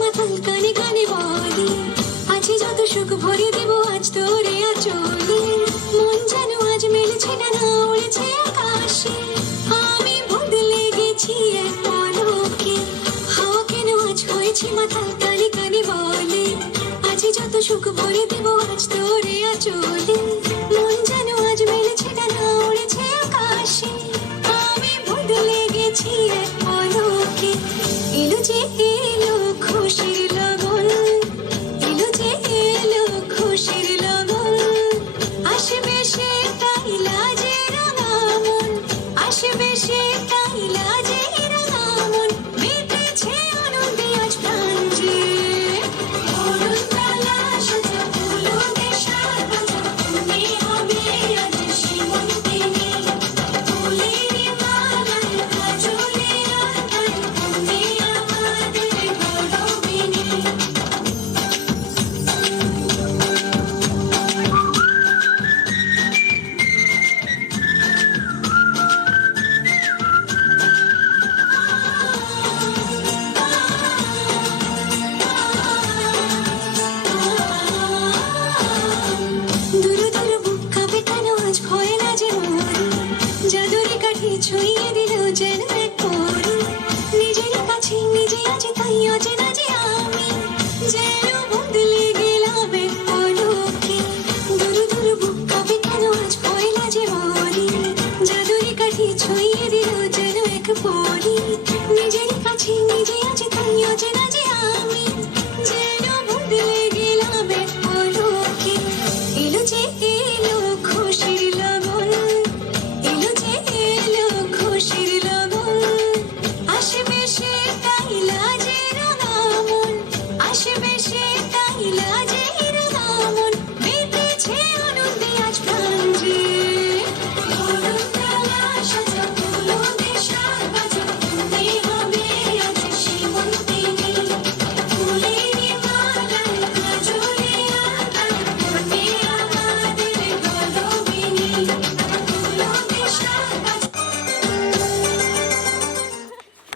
মাতাল কানে কানে বলে, আছে যত সুখ ভরে দেব আজ তোরে আঁচলে। মন যেন আজ মেলেছে ডানা, উড়েছে আকাশে, আমি বদলে গেছি এক পলকে। হাওয়া কেন আজ হয়েছে মাতাল কানে কানে বলে, আছে যত সুখ ভরে দেব আজ তোরে আঁচলে। মন যেন আজ মেলেছে ডানা, উড়েছে আকাশে, আমি বদলে গেছি এক পলকে। এলো যে